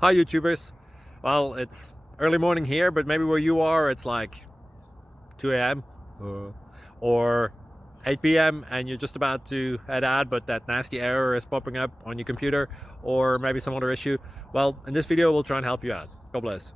Hi YouTubers. Well, it's early morning here, but maybe where you are it's like 2 a.m. Or 8 p.m. and you're just about to head out, but that nasty error is popping up on your computer, or maybe some other issue. Well, in this video we'll try and help you out. God bless.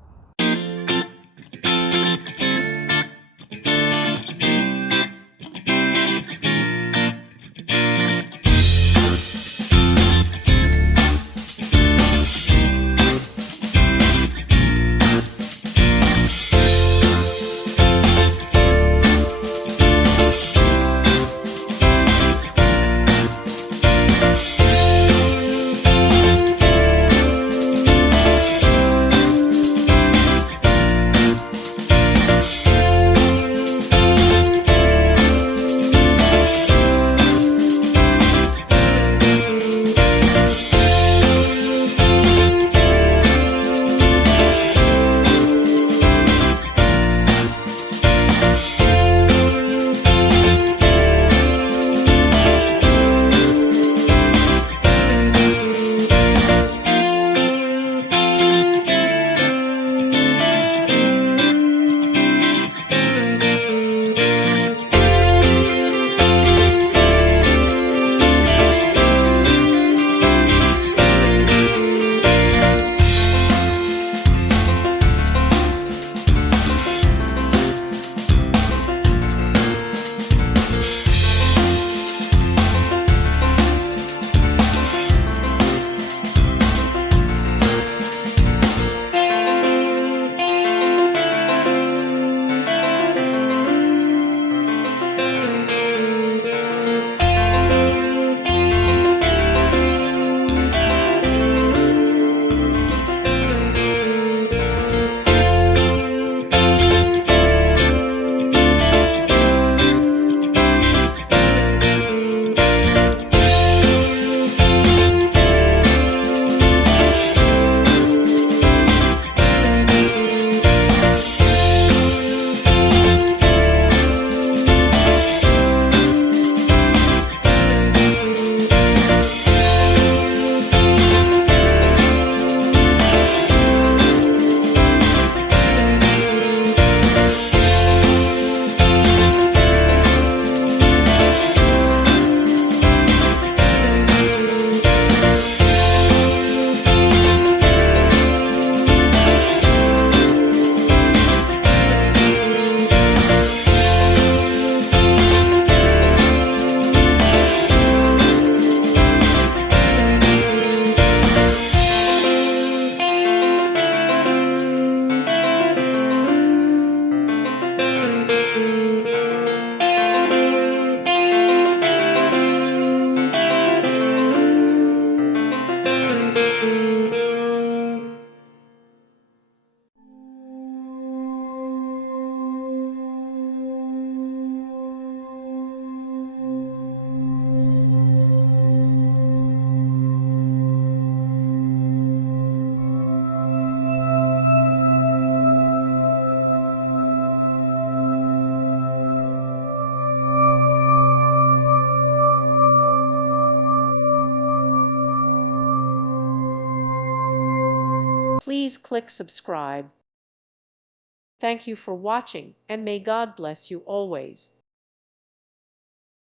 Please click subscribe. Thank you for watching, and may God bless you always.